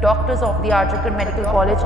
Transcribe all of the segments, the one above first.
doctors of the Arjikar Medical College.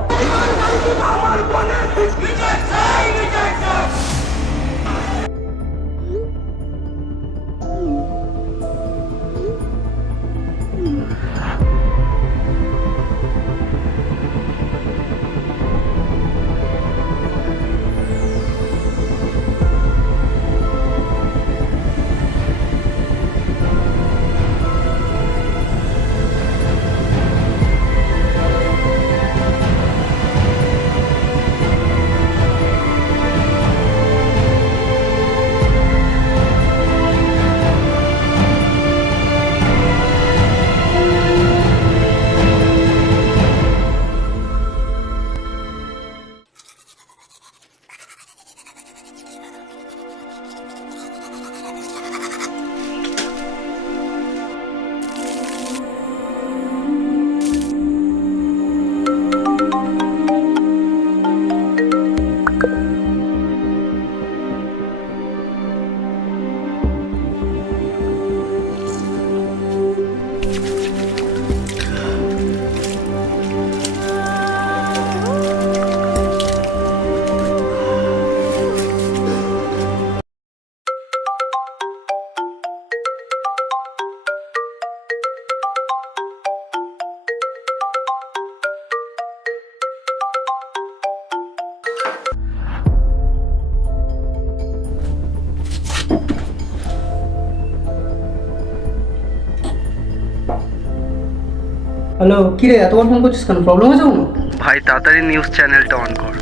Hello, কি রে এতবার ফোন করছিস কেন? প্রবলেম আছে কোনো? ভাই তাড়াতাড়ি নিউজ চ্যানেলটা অন কর।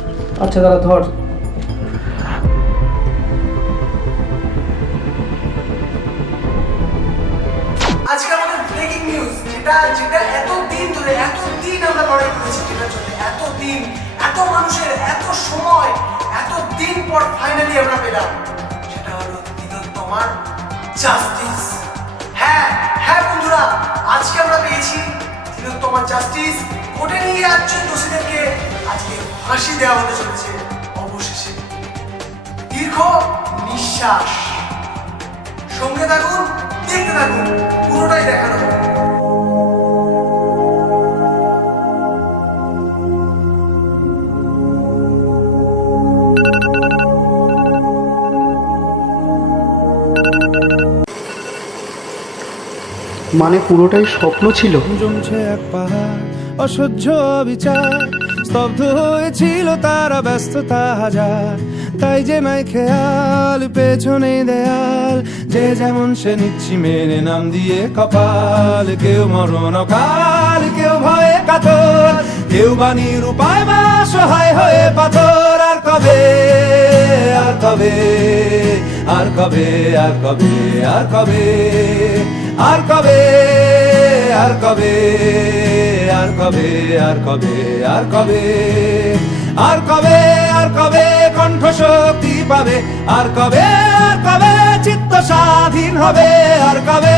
আচ্ছা দাদা ধর। আজকে আমাদের ব্রেকিং নিউজ, যেটা এতদিন ধরে এতদিন আমরা লড়াই করেছি, যেটা চলে এতদিন, এত মানুষের এত সময়, এতদিন পর ফাইনালি আমরা পেলাম, সেটা হলো তিলোত্তমার জাস্টিস। হ্যাঁ হ্যাঁ বন্ধুরা, আজকে আমরা পেয়েছি তিলোত্তমার জাস্টিস। কোর্টে নিয়ে যাচ্ছে দোষীদেরকে, আজকে ফাঁসি দেওয়া হতে চলেছে অবশেষে। দীর্ঘ নিঃশ্বাস। সঙ্গে থাকুন, দেখতে থাকুন, পুরোটাই দেখানো হবে। মানে পুরোটাই স্বপ্ন ছিল? জমছে এক পাহাড়, অসহ্য বিচার, স্তব্ধ হয়েছিল তারা, ব্যস্ততা হাজার। তাই যে মাই খেয়াল, পেছনে দেয়াল, যে যেমন সে নিচ্ছি মেনে নাম দিয়ে কপাল। কেউ মরণ কাল, কেউ ভয়ে কাতর, কেউ বাণীর উপায় বা সহায় হয়ে পাথর। আর কবে, আর কবে, আর কবে, আর কবে, আর কবে, আর কবে, আর কবে, আর কবে, আর কবে, আর কবে, আর কবে, আর কবে কণ্ঠ শক্তি পাবে, আর কবে, আর কবে চিত্ত স্বাধীন হবে, আর কবে,